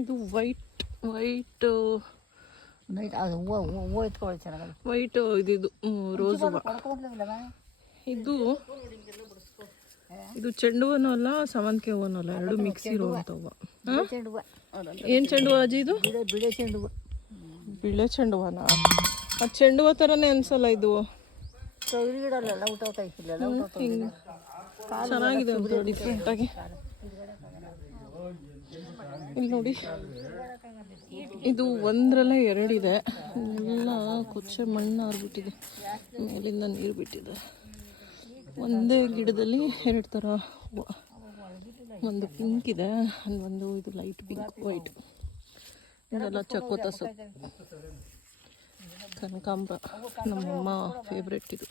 ಇದು ವೈಟ್ ಅದು ಹೂವು ಎತ್ಕೊಳ್ಳಿ ಚೆನ್ನಾಗಿ. ವೈಟ್ ಇದು ರೋಸ್ ಹೂವು. ಇದು ಚೆಂಡು ಹೂವನೂ ಅಲ್ಲ, ಸೇವಂತಿಗೆ ಹೂವನೂ ಅಲ್ಲ, ಎರಡು ಮಿಕ್ಸ್ ಇರುವಂಥ ಹೂವು. ಏನು ಚೆಂಡು ಹೂವು ಅಜ್ಜಿ ಇದು? ಬಿಳೆ ಚೆಂಡು ಹೂವು. ಬಿಳೆ ಚೆಂಡು ಹೂವನಾ? ಅದು ಚೆಂಡು ಹೂವು ಥರನೇ ಅನ್ಸಲ್ಲ ಇದು. ಗಿಡಲ್ಲ ಊಟ ಚೆನ್ನಾಗಿದೆ ಒಂದು ಡಿಫ್ರೆಂಟಾಗಿ. ಇಲ್ಲಿ ನೋಡಿ, ಇದು ಒಂದರಲ್ಲೇ ಎರಡಿದೆ. ಎಲ್ಲ ಕೊಚ್ಚೆ ಮಣ್ಣು ಆರ್ಬಿಟ್ಟಿದೆ, ಮೇಲಿಂದ ನೀರು ಬಿಟ್ಟಿದೆ. ಒಂದೇ ಗಿಡದಲ್ಲಿ ಎರಡು ಥರ ಹೂವು, ಒಂದು ಪಿಂಕ್ ಇದೆ, ಒಂದು ಇದು ಲೈಟ್ ಪಿಂಕ್ ವೈಟ್. ಇದೆಲ್ಲ ಚಕೋತ ಸೊಪ್ಪು, ಕನಕಾಂಬರ, ನಮ್ಮಮ್ಮ ಫೇವ್ರೆಟ್ ಇದು.